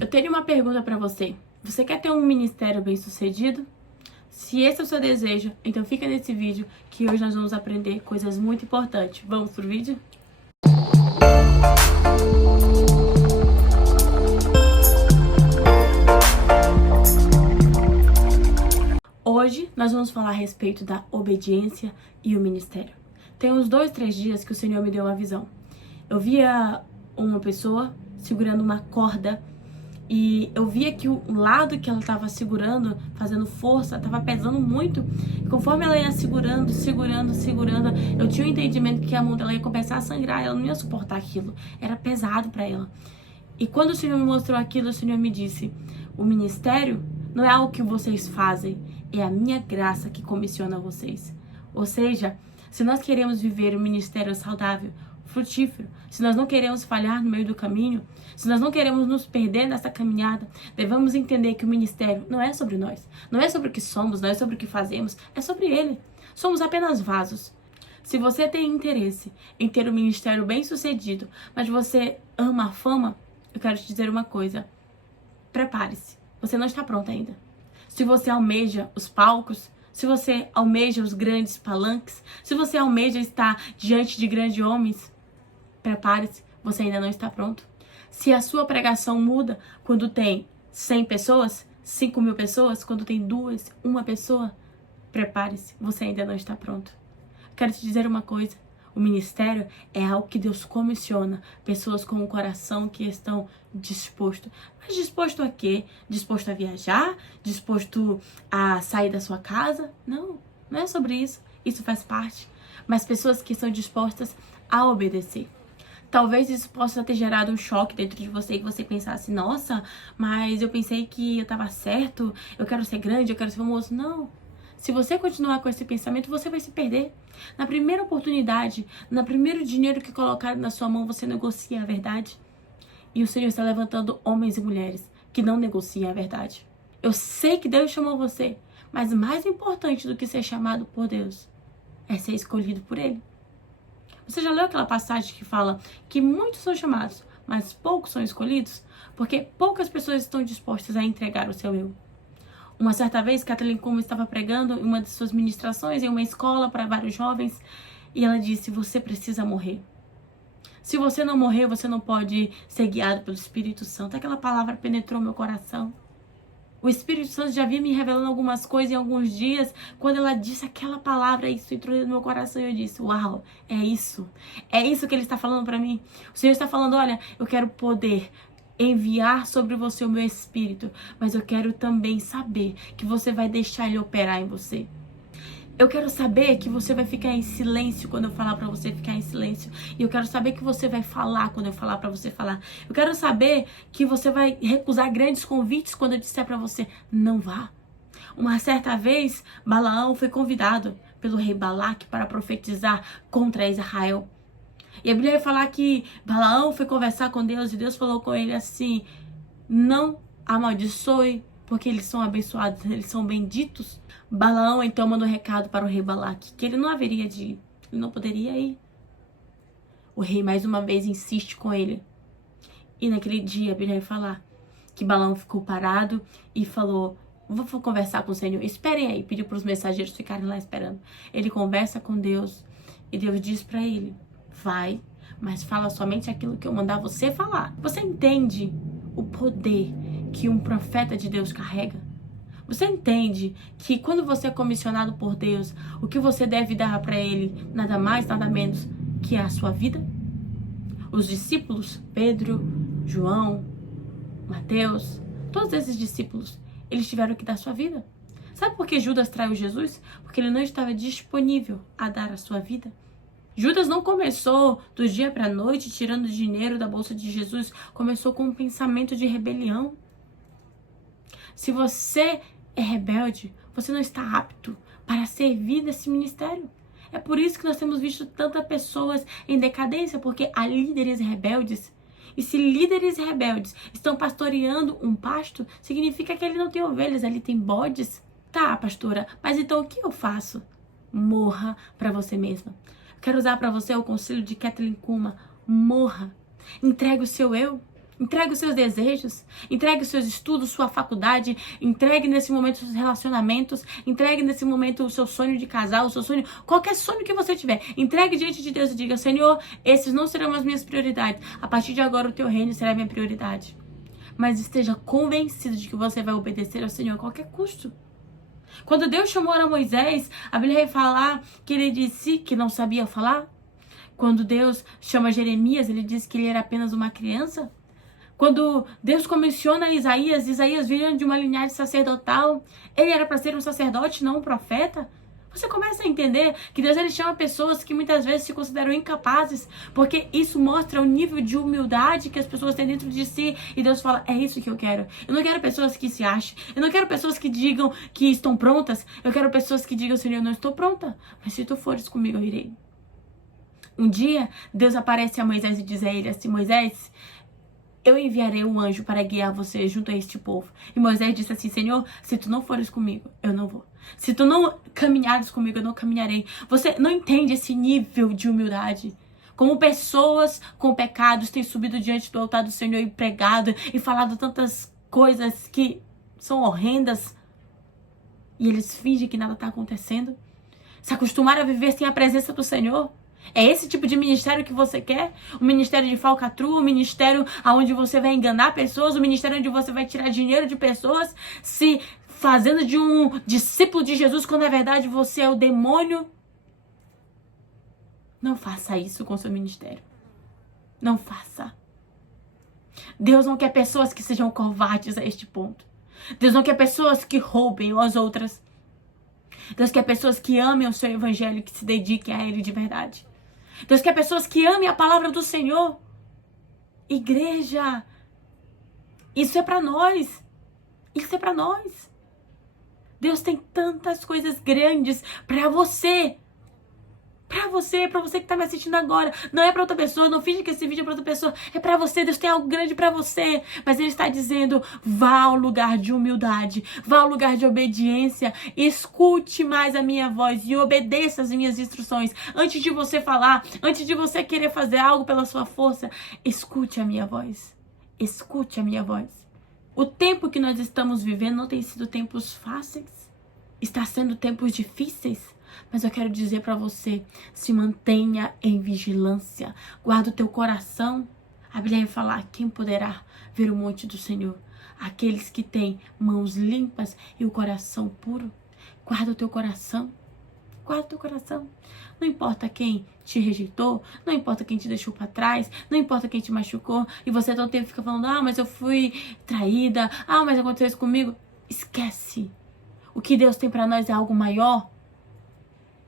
Eu tenho uma pergunta para você. Você quer ter um ministério bem-sucedido? Se esse é o seu desejo, então fica nesse vídeo que hoje nós vamos aprender coisas muito importantes. Vamos pro vídeo? Hoje nós vamos falar a respeito da obediência e o ministério. Tem uns 2, 3 dias que o Senhor me deu uma visão. Eu via uma pessoa segurando uma corda e eu via que o lado que ela estava segurando, fazendo força, estava pesando muito. E conforme ela ia segurando, eu tinha o entendimento que a mão dela ia começar a sangrar, ela não ia suportar aquilo. Era pesado para ela. E quando o Senhor me mostrou aquilo, o Senhor me disse: o ministério não é algo que vocês fazem, é a minha graça que comissiona vocês. Ou seja, se nós queremos viver um ministério saudável, frutífero, se nós não queremos falhar no meio do caminho, se nós não queremos nos perder nessa caminhada, devemos entender que o ministério não é sobre nós, não é sobre o que somos, não é sobre o que fazemos, é sobre Ele. Somos apenas vasos. Se você tem interesse em ter um ministério bem sucedido, mas você ama a fama, eu quero te dizer uma coisa: prepare-se, você não está pronto ainda. Se você almeja os palcos, se você almeja os grandes palanques, se você almeja estar diante de grandes homens, prepare-se, você ainda não está pronto. Se a sua pregação muda quando tem 100 pessoas, 5.000 pessoas, quando tem 2, 1 pessoa, prepare-se, você ainda não está pronto. Quero te dizer uma coisa: o ministério é algo que Deus comissiona pessoas com um coração que estão dispostos. Mas disposto a quê? Disposto a viajar? Disposto a sair da sua casa? Não, não é sobre isso. Isso faz parte. Mas pessoas que estão dispostas a obedecer. Talvez isso possa ter gerado um choque dentro de você e você pensasse: nossa, mas eu pensei que eu estava certo, eu quero ser grande, eu quero ser famoso. Não. Se você continuar com esse pensamento, você vai se perder. Na primeira oportunidade, no primeiro dinheiro que colocarem na sua mão, você negocia a verdade. E o Senhor está levantando homens e mulheres que não negociam a verdade. Eu sei que Deus chamou você, mas mais importante do que ser chamado por Deus é ser escolhido por Ele. Você já leu aquela passagem que fala que muitos são chamados, mas poucos são escolhidos? Porque poucas pessoas estão dispostas a entregar o seu eu. Uma certa vez, Kathleen Kuhlman estava pregando em uma de suas ministrações em uma escola para vários jovens e ela disse: você precisa morrer. Se você não morrer, você não pode ser guiado pelo Espírito Santo. Aquela palavra penetrou meu coração. O Espírito Santo já vinha me revelando algumas coisas em alguns dias. Quando ela disse aquela palavra, isso entrou no meu coração e eu disse: uau, é isso. É isso que Ele está falando para mim. O Senhor está falando: olha, eu quero poder enviar sobre você o meu Espírito, mas eu quero também saber que você vai deixar Ele operar em você. Eu quero saber que você vai ficar em silêncio quando eu falar pra você ficar em silêncio. E eu quero saber que você vai falar quando eu falar pra você falar. Eu quero saber que você vai recusar grandes convites quando eu disser pra você: não vá. Uma certa vez, Balaão foi convidado pelo rei Balaque para profetizar contra Israel. E a Bíblia vai falar que Balaão foi conversar com Deus e Deus falou com ele assim: não amaldiçoe, porque eles são abençoados, eles são benditos. Balaão então mandou um recado para o rei Balaque que ele não haveria de ir, ele não poderia ir. O rei mais uma vez insiste com ele. E naquele dia a Bíblia vai falar que Balaão ficou parado e falou: vou conversar com o Senhor, esperem aí. Pediu para os mensageiros ficarem lá esperando. Ele conversa com Deus e Deus diz para ele: vai, mas fala somente aquilo que eu mandar você falar. Você entende o poder que um profeta de Deus carrega? Você entende que quando você é comissionado por Deus, o que você deve dar para Ele, nada mais, nada menos que a sua vida? Os discípulos, Pedro, João, Mateus, todos esses discípulos, eles tiveram que dar sua vida. Sabe por que Judas traiu Jesus? Porque ele não estava disponível a dar a sua vida. Judas não começou do dia para a noite tirando dinheiro da bolsa de Jesus. Começou com um pensamento de rebelião. Se você é rebelde, você não está apto para servir nesse ministério. É por isso que nós temos visto tantas pessoas em decadência, porque há líderes rebeldes. E se líderes rebeldes estão pastoreando um pasto, significa que ele não tem ovelhas, ali tem bodes. Tá, pastora, mas então o que eu faço? Morra para você mesma. Quero usar para você o conselho de Kathleen Kuhlman: morra. Entregue o seu eu. Entregue os seus desejos, entregue os seus estudos, sua faculdade, entregue nesse momento os seus relacionamentos, entregue nesse momento o seu sonho de casar, o seu sonho, qualquer sonho que você tiver. Entregue diante de Deus e diga: Senhor, esses não serão as minhas prioridades. A partir de agora o teu reino será a minha prioridade. Mas esteja convencido de que você vai obedecer ao Senhor a qualquer custo. Quando Deus chamou a Moisés, a Bíblia vai falar que ele disse que não sabia falar. Quando Deus chama Jeremias, ele diz que ele era apenas uma criança. Quando Deus comissiona Isaías, Isaías vinha de uma linhagem sacerdotal. Ele era para ser um sacerdote, não um profeta. Você começa a entender que Deus ele chama pessoas que muitas vezes se consideram incapazes, porque isso mostra o nível de humildade que as pessoas têm dentro de si. E Deus fala: é isso que eu quero. Eu não quero pessoas que se achem. Eu não quero pessoas que digam que estão prontas. Eu quero pessoas que digam: Senhor, eu não estou pronta, mas se tu fores comigo, eu irei. Um dia, Deus aparece a Moisés e diz a ele assim: Moisés, eu enviarei um anjo para guiar você junto a este povo. E Moisés disse assim: Senhor, se tu não fores comigo, eu não vou. Se tu não caminhares comigo, eu não caminharei. Você não entende esse nível de humildade. Como pessoas com pecados têm subido diante do altar do Senhor e pregado e falado tantas coisas que são horrendas. E eles fingem que nada está acontecendo. Se acostumaram a viver sem a presença do Senhor. É esse tipo de ministério que você quer? O ministério de falcatrua, o ministério onde você vai enganar pessoas, o ministério onde você vai tirar dinheiro de pessoas, se fazendo de um discípulo de Jesus, quando na verdade você é o demônio? Não faça isso com seu ministério. Não faça. Deus não quer pessoas que sejam covardes a este ponto. Deus não quer pessoas que roubem as outras. Deus quer pessoas que amem o seu evangelho, que se dediquem a ele de verdade. Deus quer pessoas que amem a palavra do Senhor. Igreja, isso é para nós. Isso é para nós. Deus tem tantas coisas grandes para você. Para você que tá me assistindo agora. Não é para outra pessoa, não finge que esse vídeo é para outra pessoa. É para você, Deus tem algo grande para você. Mas Ele está dizendo: vá ao lugar de humildade, vá ao lugar de obediência. Escute mais a minha voz e obedeça as minhas instruções. Antes de você falar, antes de você querer fazer algo pela sua força, escute a minha voz. Escute a minha voz. O tempo que nós estamos vivendo não tem sido tempos fáceis. Está sendo tempos difíceis. Mas eu quero dizer para você: se mantenha em vigilância. Guarda o teu coração. A Bíblia vai falar: quem poderá ver o monte do Senhor? Aqueles que têm mãos limpas e o coração puro. Guarda o teu coração. Guarda o teu coração. Não importa quem te rejeitou, não importa quem te deixou para trás, não importa quem te machucou, e você todo tempo fica falando: ah, mas eu fui traída, ah, mas aconteceu isso comigo. Esquece. O que Deus tem para nós é algo maior.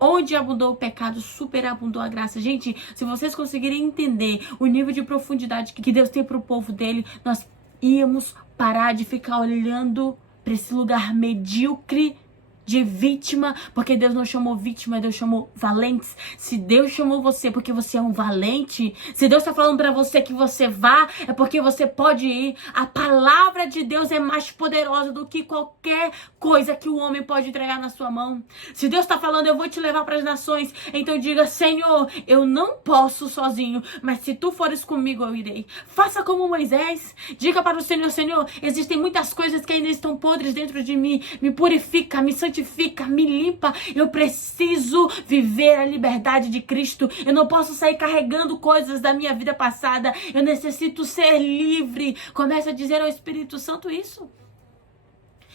Onde abundou o pecado, superabundou a graça. Gente, se vocês conseguirem entender o nível de profundidade que Deus tem para o povo dele, nós íamos parar de ficar olhando para esse lugar medíocre de vítima, porque Deus não chamou vítima, Deus chamou valentes. Se Deus chamou você porque você é um valente, se Deus está falando para você que você vá, é porque você pode ir. A palavra de Deus é mais poderosa do que qualquer coisa que o homem pode entregar na sua mão. Se Deus está falando: eu vou te levar para as nações, então diga: Senhor, eu não posso sozinho, mas se tu fores comigo, eu irei. Faça como Moisés. Diga para o Senhor: Senhor, existem muitas coisas que ainda estão podres dentro de mim. Me purifica, me santifica, me limpa. Eu preciso viver a liberdade de Cristo. Eu não posso sair carregando coisas da minha vida passada. Eu necessito ser livre. Comece a dizer ao Espírito Santo isso.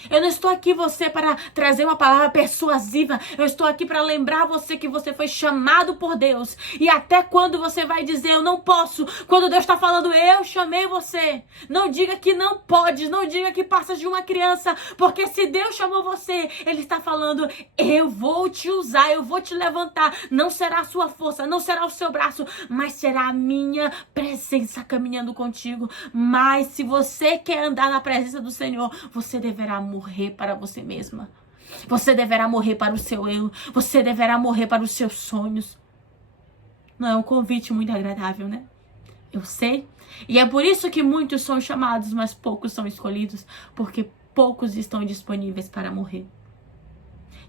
Eu não estou aqui para trazer uma palavra persuasiva. Eu estou aqui para lembrar você que você foi chamado por Deus. E até quando você vai dizer: eu não posso, quando Deus está falando: eu chamei você. Não diga que não pode, não diga que passa de uma criança, porque se Deus chamou você, Ele está falando: eu vou te usar, eu vou te levantar. Não será a sua força, não será o seu braço, mas será a minha presença caminhando contigo. Mas se você quer andar na presença do Senhor, você deverá morrer para você mesma. Você deverá morrer para o seu eu. Você deverá morrer para os seus sonhos. Não é um convite muito agradável, né? Eu sei. E é por isso que muitos são chamados, mas poucos são escolhidos. Porque poucos estão disponíveis para morrer.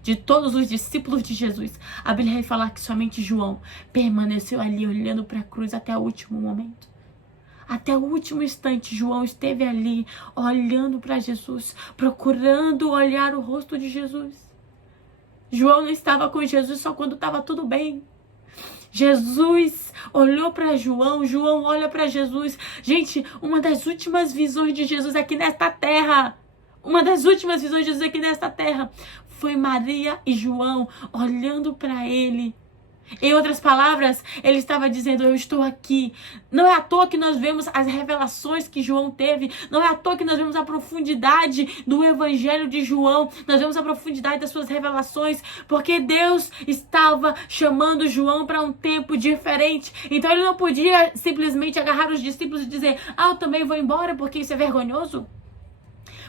De todos os discípulos de Jesus, a Bíblia vai falar que somente João permaneceu ali olhando para a cruz até o último momento. Até o último instante, João esteve ali, olhando para Jesus, procurando olhar o rosto de Jesus. João não estava com Jesus só quando estava tudo bem. Jesus olhou para João, João olha para Jesus. Gente, uma das últimas visões de Jesus aqui nesta terra, foi Maria e João olhando para ele. Em outras palavras, ele estava dizendo, eu estou aqui. Não é à toa que nós vemos as revelações que João teve. Não é à toa que nós vemos a profundidade do evangelho de João. Nós vemos a profundidade das suas revelações. Porque Deus estava chamando João para um tempo diferente. Então ele não podia simplesmente agarrar os discípulos e dizer, eu também vou embora porque isso é vergonhoso.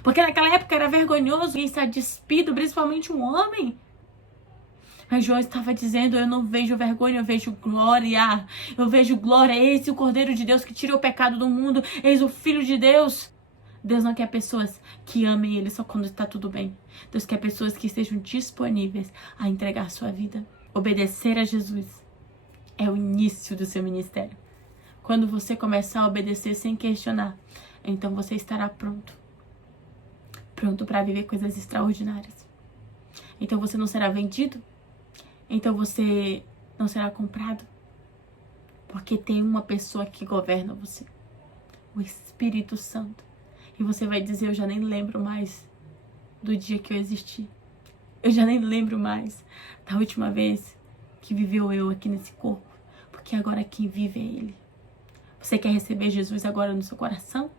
Porque naquela época era vergonhoso estar despido, principalmente um homem. Mas João estava dizendo, eu não vejo vergonha, eu vejo glória. Eu vejo glória, eis o Cordeiro de Deus que tira o pecado do mundo. Eis o Filho de Deus. Deus não quer pessoas que amem Ele só quando está tudo bem. Deus quer pessoas que estejam disponíveis a entregar sua vida. Obedecer a Jesus é o início do seu ministério. Quando você começar a obedecer sem questionar, então você estará pronto. Pronto para viver coisas extraordinárias. Então você não será vendido. Então você não será comprado. Porque tem uma pessoa que governa você. O Espírito Santo. E você vai dizer, eu já nem lembro mais do dia que eu existi. Eu já nem lembro mais da última vez que viveu eu aqui nesse corpo. Porque agora quem vive é Ele. Você quer receber Jesus agora no seu coração?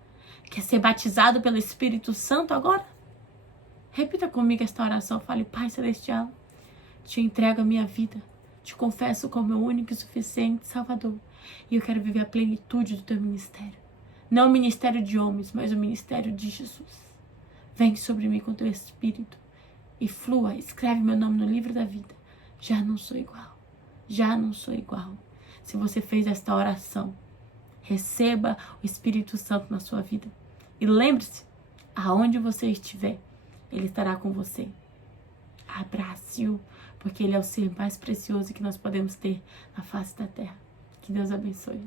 Quer ser batizado pelo Espírito Santo agora? Repita comigo esta oração. Fale, Pai Celestial, te entrego a minha vida. Te confesso como meu único e suficiente Salvador. E eu quero viver a plenitude do teu ministério. Não o ministério de homens, mas o ministério de Jesus. Vem sobre mim com teu Espírito. E flua, escreve meu nome no livro da vida. Já não sou igual. Já não sou igual. Se você fez esta oração, receba o Espírito Santo na sua vida. E lembre-se, aonde você estiver, Ele estará com você. Abrace-o, porque Ele é o ser mais precioso que nós podemos ter na face da terra. Que Deus abençoe.